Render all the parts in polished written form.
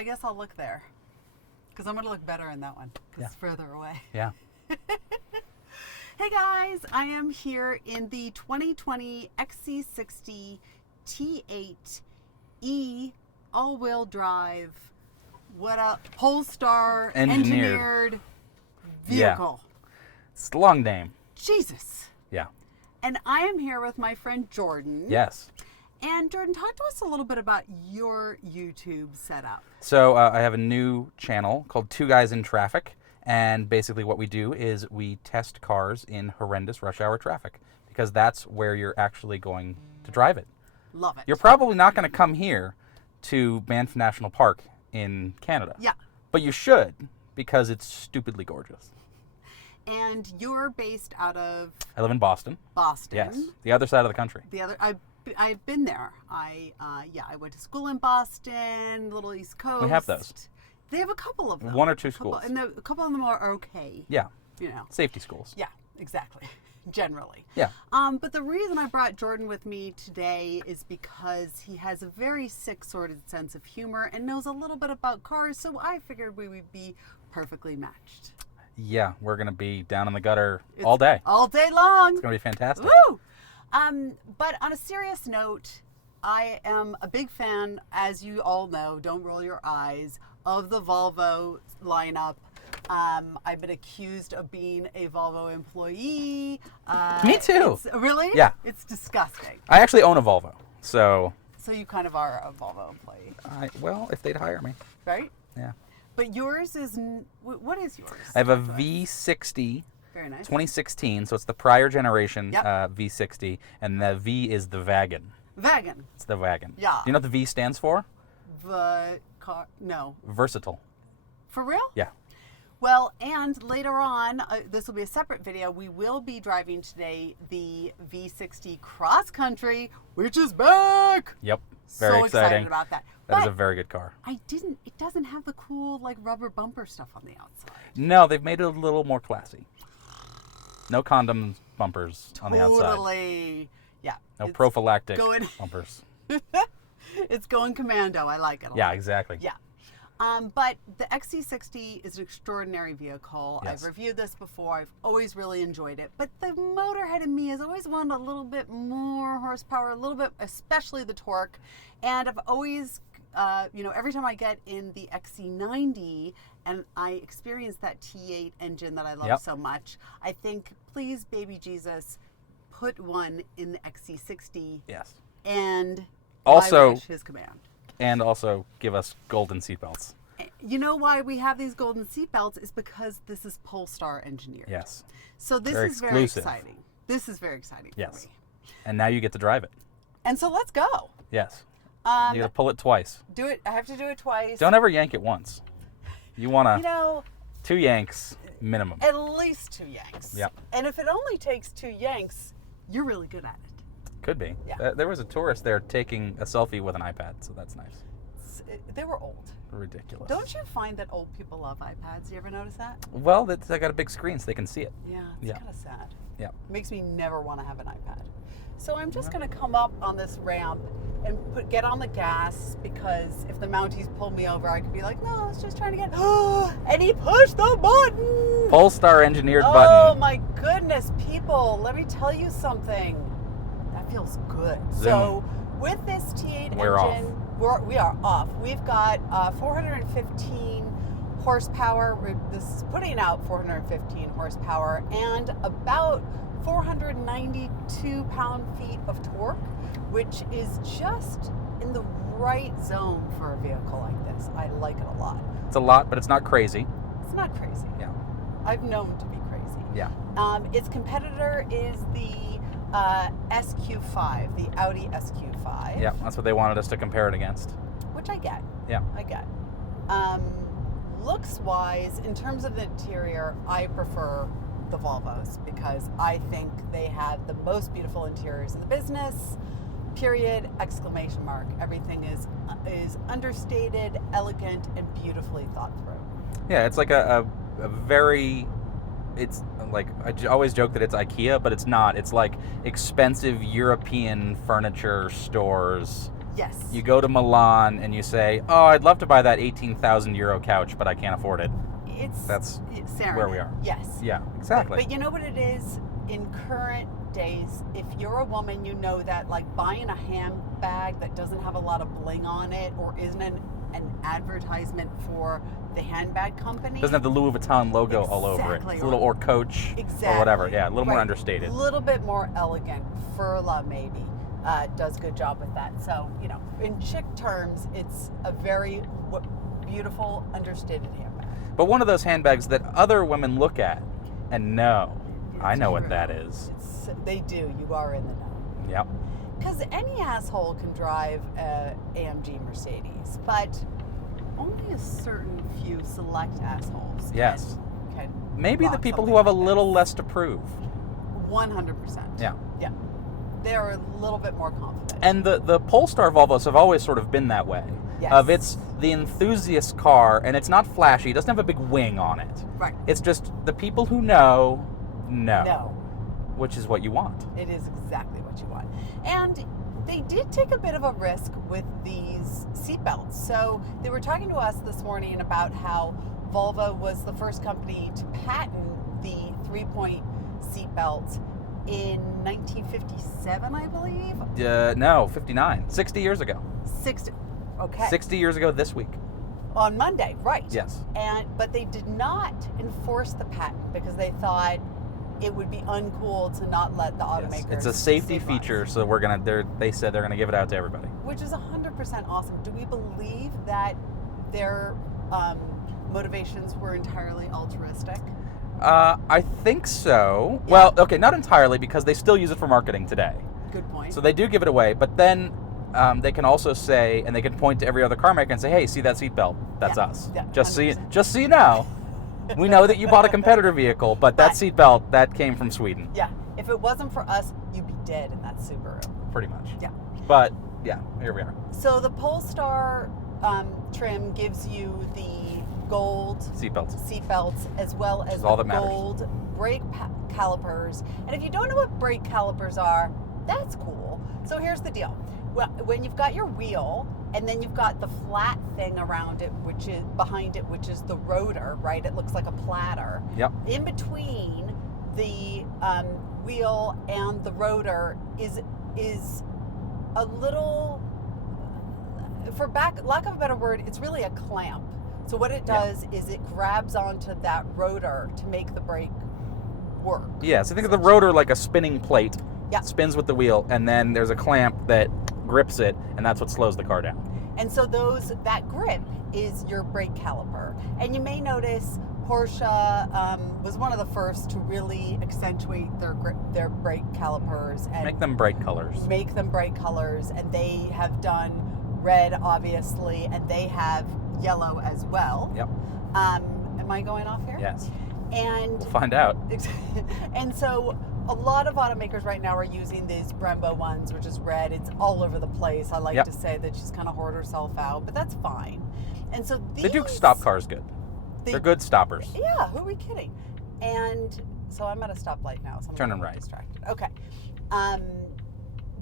I guess I'll look there. Because I'm going to look better in that one. Because it's further away. Yeah. Hey guys, I am here in the 2020 XC60 T8E all-wheel drive, Polestar engineered vehicle. Yeah. It's a long name. Jesus. Yeah. And I am here with my friend Jordan. Yes. And Jordan, talk to us a little bit about your YouTube setup. So I have a new channel called Two Guys in Traffic. And basically what we do is we test cars in horrendous rush hour traffic because that's where you're actually going to drive it. Love it. You're probably not going to come here to Banff National Park in Canada. Yeah. But you should because it's stupidly gorgeous. And you're based out of... I live in Boston. Boston. Yes. The other side of the country. I've been there. I went to school in Boston, Little East Coast. We have those. They have a couple of them. One or two schools. And a couple of them are okay. Yeah. You know. Safety schools. Yeah, exactly. Generally. Yeah. But the reason I brought Jordan with me today is because he has a very sick-sorted sense of humor and knows a little bit about cars, so I figured we would be perfectly matched. Yeah, we're going to be down in the gutter all day. All day long. It's going to be fantastic. Woo! But on a serious note, I am a big fan, as you all know, don't roll your eyes, of the Volvo lineup. I've been accused of being a Volvo employee. Me too. Really? Yeah. It's disgusting. I actually own a Volvo, so... So you kind of are a Volvo employee. Well, if they'd hire me. Right? Yeah. But yours is... What is yours? I have a V60. Very nice. 2016, so it's the prior generation Yep. V60, and the V is the wagon. Wagon. It's the wagon. Yeah. Do you know what the V stands for? The car... No. Versatile. For real? Yeah. Well, and later on, this will be a separate video, we will be driving today the V60 Cross Country, which is back! Yep. Very so exciting. excited about that. That is a very good car. It doesn't have the cool, like, rubber bumper stuff on the outside. No, they've made it a little more classy. No condom bumpers on the outside. Totally. Yeah. No prophylactic going... bumpers. It's going commando. I like it a Yeah, lot. exactly. Yeah. But the XC60 is an extraordinary vehicle. Yes. I've reviewed this before. I've always really enjoyed it. But the motorhead in me has always wanted a little bit more horsepower, a little bit, especially the torque. And I've always, every time I get in the XC90 and I experience that T8 engine that I love so much, I think, please, baby Jesus, put one in the XC60. Yes. And also, his command. And also give us golden seatbelts. You know why we have these golden seatbelts is because this is Polestar engineered. Yes. So this Very is very exclusive. exciting. This is very exciting for me. And now you get to drive it. And so let's go. Yes. You got to pull it twice. Do it. I have to do it twice. Don't ever yank it once. You want to... 2 yanks minimum. At least 2 yanks. Yep. And if it only takes 2 yanks, you're really good at it. Could be. Yeah. There was a tourist there taking a selfie with an iPad, so that's nice. They were old. Ridiculous. Don't you find that old people love iPads? You ever notice that? Well, they got a big screen so they can see it. Yeah, it's kind of sad. Yeah. Makes me never want to have an iPad. So I'm just going to come up on this ramp and get on the gas, because if the Mounties pull me over, I could be like, no, I was just trying to get... and he pushed the button! Polestar engineered Oh button. my goodness, people, let me tell you something. That feels good. Zoom. So with this T8 We're engine, we are off. We've got 415 horsepower. This is putting out 415 horsepower and about 492 pound-feet of torque, which is just in the right zone for a vehicle like this. I like it a lot. It's a lot, but it's not crazy. It's not crazy. Yeah. I've known to be crazy. Yeah. Its competitor is the SQ5, the Audi SQ5. Yeah, that's what they wanted us to compare it against. Which I get. Yeah. I get. Looks-wise, in terms of the interior, I prefer the Volvos because I think they have the most beautiful interiors in the business. Period, exclamation mark. Everything is understated, elegant, and beautifully thought through. Yeah, it's like a very, it's like, I always joke that it's IKEA, but it's not. It's like expensive European furniture stores Yes. You go to Milan and you say, "Oh, I'd love to buy that 18,000 euro couch, but I can't afford it." That's where we are. Yes. Yeah, exactly. But you know what it is? In current days, if you're a woman, you know that like buying a handbag that doesn't have a lot of bling on it or isn't an advertisement for the handbag company. Doesn't have the Louis Vuitton logo all over it. It's a little, or Coach, or whatever. Yeah, a little more understated. A little bit more elegant. Furla maybe does a good job with that. So, you know, in chic terms, it's a very beautiful, understated handbag. But one of those handbags that other women look at and know, I know what that is. They do. You are in the know. Yep. Because any asshole can drive a AMG Mercedes, but only a certain few select assholes can maybe the rock people something who have a like little this. less to prove. 100%. Yeah. Yeah. They're a little bit more confident. And the Polestar Volvos have always sort of been that way. Yes. It's the enthusiast car, and it's not flashy. It doesn't have a big wing on it. Right. It's just the people who know, which is what you want. It is exactly what you want. And they did take a bit of a risk with these seatbelts. So they were talking to us this morning about how Volvo was the first company to patent the three-point seatbelt in 1957, I believe. No, 59. 60 years ago. 60. Okay. 60 years ago this week. On Monday, right. Yes. But they did not enforce the patent because they thought it would be uncool to not let the automakers. It's a safety feature, so they said they're gonna give it out to everybody. Which is 100% awesome. Do we believe that their motivations were entirely altruistic? I think so. Yeah. Well, okay, not entirely, because they still use it for marketing today. Good point. So they do give it away, but then they can also say, and they can point to every other car maker and say, "Hey, see that seatbelt? That's us." Yeah, just so you know. We know that you bought a competitor vehicle, but that seatbelt, that came from Sweden. Yeah. If it wasn't for us, you'd be dead in that Subaru. Pretty much. Yeah. But, yeah, here we are. So the Polestar trim gives you the gold seatbelts as well as the gold brake calipers. And if you don't know what brake calipers are, that's cool. So here's the deal. Well, when you've got your wheel, and then you've got the flat thing around it, which is behind it, which is the rotor, right? It looks like a platter. Yep. In between the wheel and the rotor is a little, for lack of a better word, it's really a clamp. So what it does is it grabs onto that rotor to make the brake work. Yeah, so think of the rotor like a spinning plate. Yeah. Spins with the wheel, and then there's a clamp that grips it, and that's what slows the car down. And so that grip is your brake caliper. And you may notice Porsche was one of the first to really accentuate their brake calipers and make them bright colors. And they have done red, obviously, and they have yellow as well. Yep. Am I going off here? Yes. And we'll find out. And so a lot of automakers right now are using these Brembo ones, which is red. It's all over the place. I like to say that she's kind of hoard herself out, but that's fine. And so they do stop cars good. They're good stoppers. Yeah, who are we kidding? And so I'm at a stoplight now, so I'm turning right. Distracted. Okay.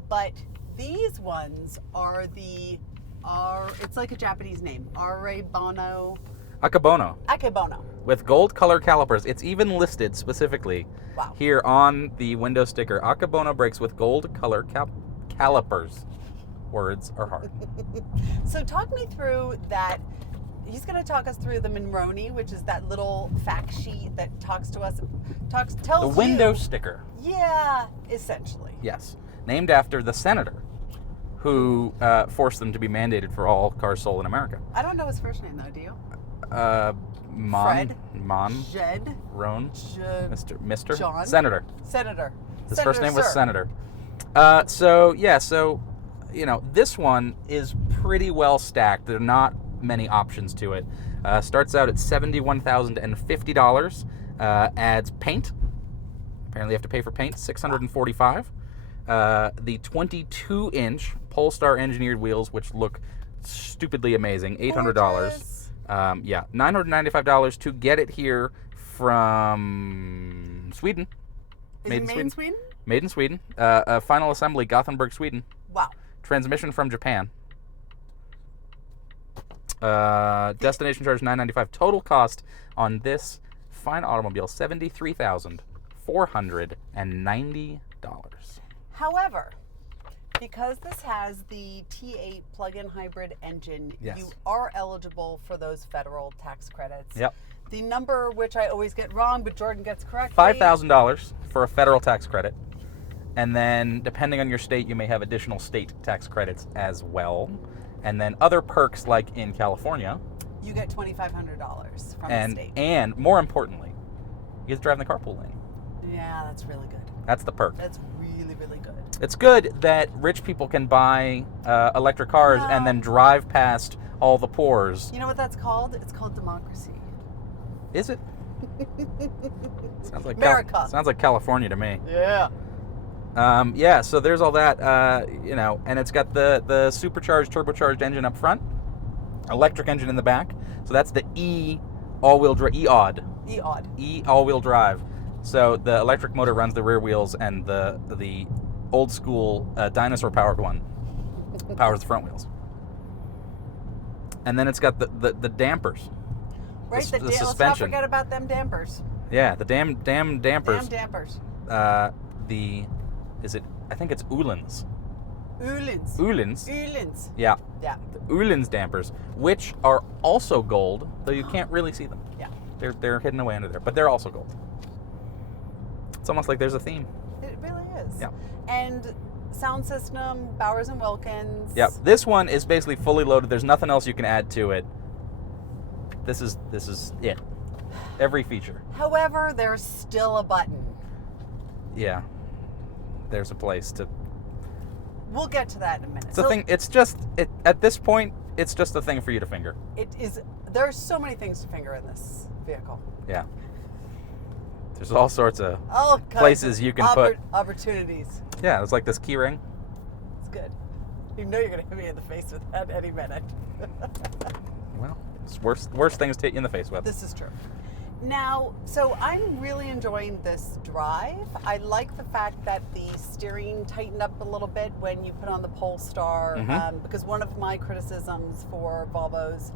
But these ones are it's like a Japanese name. Akebono. With gold color calipers. It's even listed specifically here on the window sticker. Akebono brakes with gold color calipers. Words are hard. So talk me through that. He's going to talk us through the Monroney, which is that little fact sheet that talks to us, tells the window sticker. Yeah, essentially. Yes. Named after the senator who forced them to be mandated for all cars sold in America. I don't know his first name, though, do you? Fred? Jed? Roan? Mr. John? Senator. His first name was Senator. So, this one is pretty well stacked. There are not many options to it. Starts out at $71,050. Adds paint. Apparently you have to pay for paint, $645. The 22-inch Polestar engineered wheels, which look stupidly amazing, $800. $995 to get it here from Sweden. Made in Sweden? Made in Sweden. Final assembly, Gothenburg, Sweden. Wow. Transmission from Japan. Destination charge $995. Total cost on this fine automobile $73,490. However, because this has the T8 plug-in hybrid engine, Yes. you are eligible for those federal tax credits. Yep. The number, which I always get wrong, but Jordan gets correctly. $5,000 for a federal tax credit. And then, depending on your state, you may have additional state tax credits as well. And then other perks, like in California. You get $2,500 from and, the state. And, more importantly, you get to drive in the carpool lane. Yeah, that's really good. That's the perk. That's really, really good. It's good that rich people can buy electric cars and then drive past all the poors. You know what that's called? It's called democracy. Is it? Sounds like America. Sounds like California to me. Yeah. Yeah, so there's all that, and it's got the supercharged, turbocharged engine up front, electric engine in the back. So that's the E all-wheel drive, E-Odd. E all-wheel drive. So the electric motor runs the rear wheels, and the old school dinosaur-powered one powers the front wheels. And then it's got the dampers. Right, the let's not suspension. forget about them dampers. Yeah, the damn dampers. Damn dampers. I think it's Uhlens. Uhlens. Yeah. Yeah. The Uhlens dampers, which are also gold, though you can't really see them. Yeah. They're hidden away under there, but they're also gold. It's almost like there's a theme. It really is. Yeah. And sound system, Bowers and Wilkins. Yep. This one is basically fully loaded. There's nothing else you can add to it. This is it. Every feature. However, there's still a button. Yeah. There's a place to. We'll get to that in a minute. It's a thing. It's just at this point. It's just a thing for you to finger. It is. There's so many things to finger in this vehicle. Yeah. There's all sorts of All kinds places of you can put opportunities. Yeah, it's like this key ring. It's good. You know you're gonna hit me in the face with that any minute. Well, it's worse things to hit you in the face with. This is true. Now, so I'm really enjoying this drive. I like the fact that the steering tightened up a little bit when you put on the Polestar, because one of my criticisms for Volvos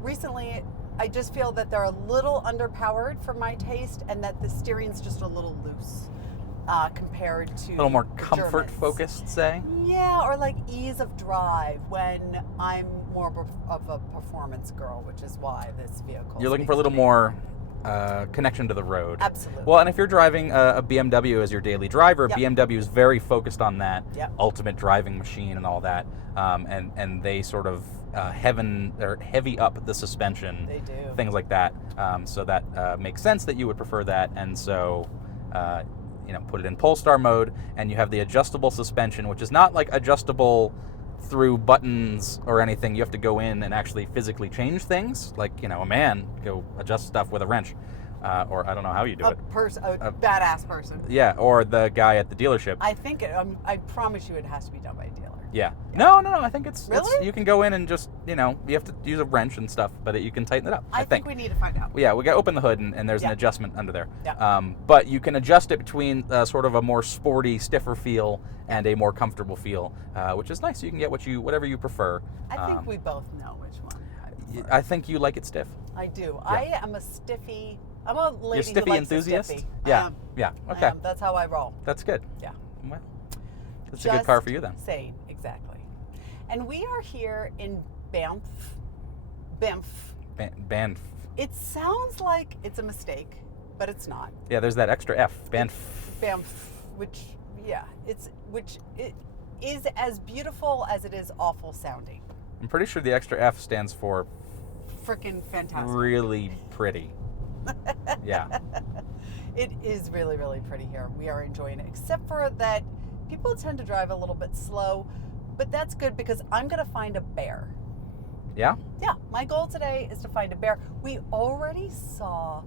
recently, I just feel that they're a little underpowered for my taste, and that the steering's just a little loose compared to a little more comfort Germans. Focused, say. Yeah, or like ease of drive when I'm more of a performance girl, which is why this vehicle. You're looking for a little more connection to the road. Absolutely. Well, and if you're driving a BMW as your daily driver, Yep. BMW is very focused on that Yep. ultimate driving machine and all that, and they sort of heavy up the suspension. They do. Things like that. So that makes sense that you would prefer that, and so. Put it in Polestar mode, and you have the adjustable suspension, which is not like adjustable through buttons or anything. You have to go in and actually physically change things, like a man go adjust stuff with a wrench, or I don't know how you do it. A badass person. Yeah, or the guy at the dealership. I think I promise you, it has to be done by a dealer. Yeah. No. I think it's Really? you can go in and just you have to use a wrench and stuff, but you can tighten it up. I think we need to find out. Yeah, we got to open the hood, and there's an Yeah. adjustment under there. Yeah. But you can adjust it between sort of a more sporty, stiffer feel and a more comfortable feel, which is nice. You can get whatever you prefer. I think we both know which one. I prefer. I think you like it stiff. I do. Yeah. I am a stiffy. I'm a lady You're who stiffy likes enthusiast? a stiffy. Yeah. I am. Yeah. I Okay. am. That's how I roll. That's good. Yeah. Well, it's a good car for you then. Saying exactly. And we are here in Banff. Banff. It sounds like it's a mistake, but it's not. Yeah, there's that extra F. Banff. Banff, which it is as beautiful as it is awful sounding. I'm pretty sure the extra F stands for Frickin' fantastic. really pretty. Yeah. It is really, really pretty here. We are enjoying it, except for that people tend to drive a little bit slow, but that's good because I'm going to find a bear. Yeah? Yeah, my goal today is to find a bear. We already saw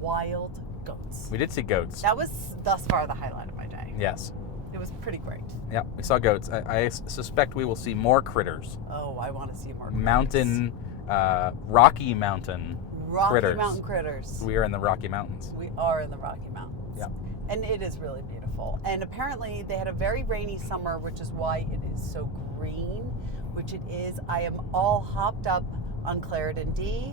wild goats. We did see goats. That was thus far the highlight of my day. Yes. It was pretty great. Yeah, we saw goats. I suspect we will see more critters. Oh, I want to see more critters. Mountain, Rocky Mountain critters. Rocky Mountain critters. We are in the Rocky Mountains. We are in the Rocky Mountains. Yeah. And it is really beautiful. And apparently they had a very rainy summer, which is why it is so green, which it is. I am all hopped up on Claritin D.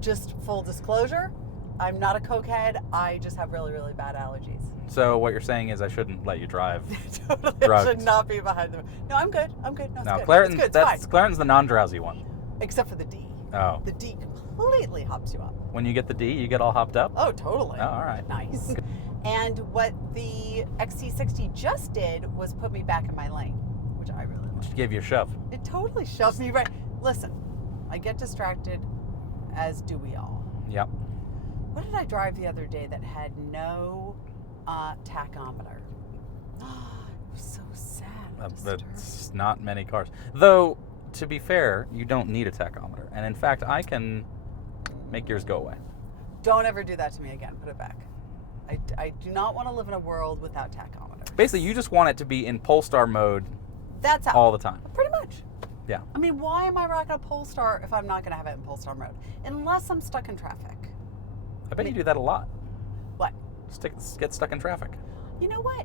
Just full disclosure, I'm not a cokehead. I just have really, really bad allergies. So what you're saying is I shouldn't let you drive. Totally, drugged. I should not be behind the. No, I'm good. No, it's No, good. Claritin. It's good. It's That's fine. Claritin's the non-drowsy one. Except for the D. Oh. The D completely hops you up. When you get the D, you get all hopped up? Oh, totally. Oh, all right. Nice. And what the XC60 just did was put me back in my lane, which I really like. Just gave you a shove. It totally shoved me right. Listen, I get distracted, as do we all. Yep. What did I drive the other day that had no tachometer? It was so sad. It's not many cars. Though, to be fair, you don't need a tachometer. And in fact, I can make yours go away. Don't ever do that to me again. Put it back. I do not want to live in a world without tachometer. Basically, you just want it to be in Polestar mode That's how. all the time. Pretty much. Yeah. I mean, why am I rocking a Polestar if I'm not going to have it in Polestar mode? Unless I'm stuck in traffic. I bet you do that a lot. What? Just get stuck in traffic. You know what?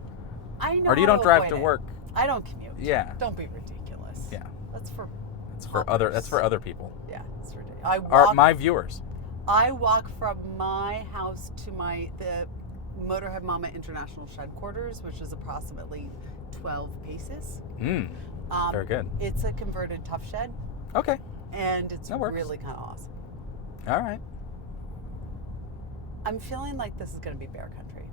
I know. Or you how don't drive avoid to it. work. I don't commute. Yeah. Don't be ridiculous. Yeah. That's for other people. Yeah, it's ridiculous. My viewers. I walk from my house to the Motorhead Mama International Shed Quarters, which is approximately 12 paces. Very good. It's a converted tough shed. Okay. And it's That works. really kind of awesome. All right. I'm feeling like this is going to be bear country.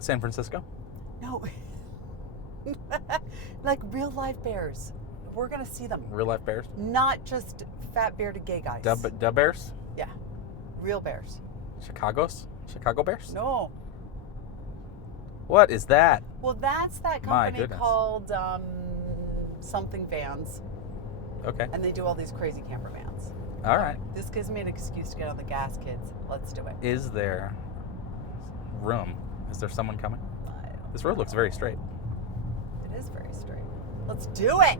San Francisco? No. Like real live bears. We're going to see them. Real life bears? Not just fat bearded gay guys. Dub bears? Yeah. Real bears. Chicago bears? No. What is that? Well, that's that My company goodness. called something vans. Okay. And they do all these crazy camper vans. All right. This gives me an excuse to get on the gas, kids. Let's do it. Is there room? Is there someone coming? This road looks very straight. It is very straight. Let's do it.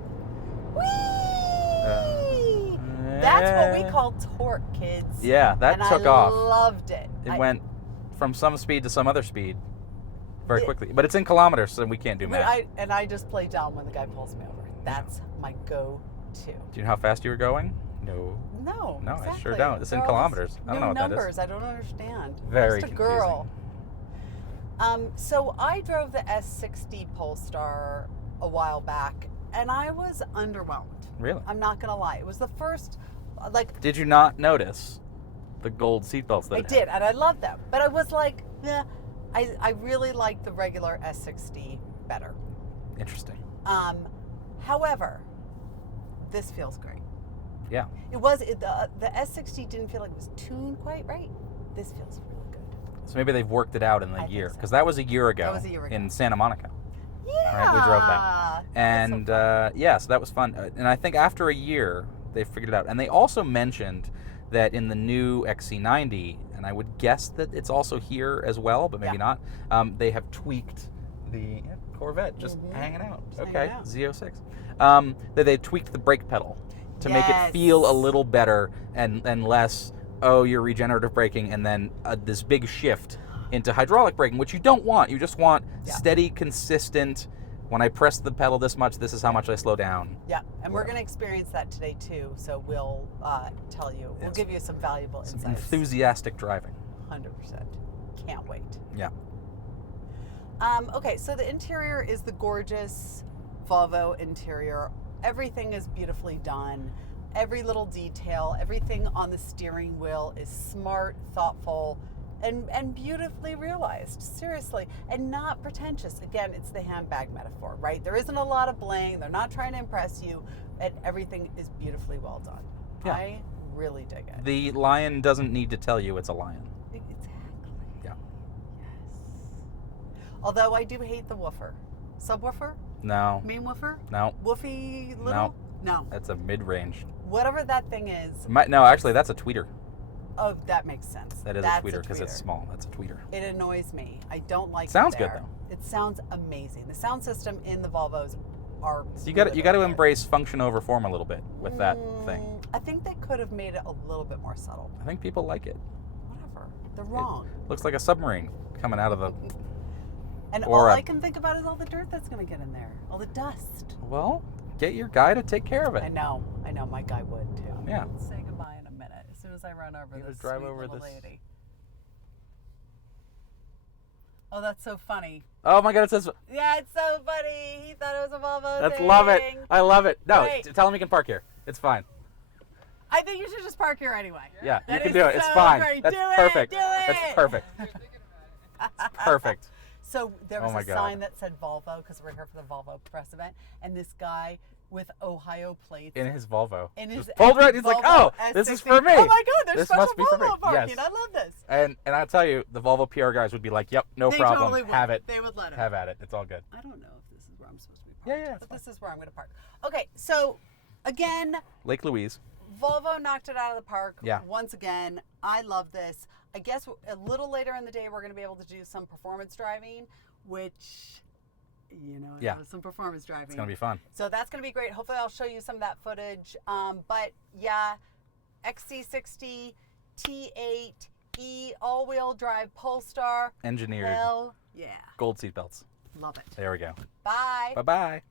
Whee! That's what we call torque, kids. Yeah, that and took I off. Loved it. It went from some speed to some other speed very quickly. But it's in kilometers, so we can't do math. I just play down when the guy pulls me over. That's my go-to. Do you know how fast you were going? No. No, No, exactly. I sure don't. It's in They're all kilometers. I don't know what that is. numbers. I don't understand. Very Just a girl. So I drove the S60 Polestar a while back, and I was underwhelmed. Really? I'm not gonna lie. It was the first, Did you not notice the gold seatbelts that I it had? did, and I loved them. But I was like, yeah, I really like the regular S60 better. Interesting. However, this feels great. Yeah. The S60 didn't feel like it was tuned quite right. This feels really good. So maybe they've worked it out in the I year. think so. Because that was a year ago. That was a year ago. In Santa Monica. Yeah. Right, we drove that. And so that was fun. And I think after a year, they figured it out. And they also mentioned that in the new XC90, and I would guess that it's also here as well, but maybe not, they have tweaked the Corvette just hanging out. Just okay, hanging out. Z06. That they tweaked the brake pedal to make it feel a little better and less, you're regenerative braking, and then this big shift into hydraulic braking, which you don't want. You just want steady, consistent, when I press the pedal this much, this is how much I slow down. Yeah, and we're going to experience that today too, so we'll tell you. We'll give you some valuable insights. Enthusiastic driving. 100%. Can't wait. Yeah. Okay, so the interior is the gorgeous Volvo interior. Everything is beautifully done. Every little detail, everything on the steering wheel is smart, thoughtful, and beautifully realized, seriously, and not pretentious. Again, it's the handbag metaphor, right? There isn't a lot of bling. They're not trying to impress you, and everything is beautifully well done. Yeah. I really dig it. The lion doesn't need to tell you it's a lion. Exactly. Yeah. Yes. Although I do hate the woofer. Subwoofer? No. Main woofer? No. Woofy little? No. No. That's a mid-range. Whatever that thing is. No, actually, that's a tweeter. Oh, that makes sense. That is That's a tweeter because it's small. That's a tweeter. It annoys me. I don't like Sounds it good, there. though. It sounds amazing. The sound system in the Volvos are So you really, got to really embrace function over form a little bit with that thing. good. I think they could have made it a little bit more subtle. I think people like it. Whatever. They're wrong. It looks like a submarine coming out of the. And or all a- I can think about is all the dirt that's going to get in there. All the dust. Well, get your guy to take care of it. I know, my guy would too. Yeah. Let's say goodbye in a minute. As soon as I run over this drive sweet over little this. lady. Oh, that's so funny. Oh my God, it says. Yeah, it's so funny. He thought it was a Volvo Let's thing. love it. I love it. No, Wait. tell him he can park here. It's fine. I think you should just park here anyway. Yeah, you That can is do it. It's so fine. great. That's Do it, perfect. do it. That's perfect. It's perfect. So there was Oh my a God. sign that said Volvo because we're here for the Volvo press event, and this guy with Ohio plates In his Volvo. in his Just pulled right. He's like, Volvo oh, this is S60. for me. Oh my God, there's This special must be for me. Volvo parking. Yes. I love this. And I'll tell you, the Volvo PR guys would be like, yep, no They problem. totally would. Have it. They would let him. Have at it. It's all good. I don't know if this is where I'm supposed to be Yeah, parked. yeah, it's But this is where I'm going to park. Okay, so again, Lake Louise. Volvo knocked it out of the park. Yeah. Once again, I love this. I guess a little later in the day, we're going to be able to do some performance driving, which, Yeah. some performance driving. It's going to be fun. So that's going to be great. Hopefully, I'll show you some of that footage. But yeah, XC60, T8, all-wheel drive Polestar. Engineered. Hell yeah. Gold seatbelts. Love it. There we go. Bye. Bye-bye.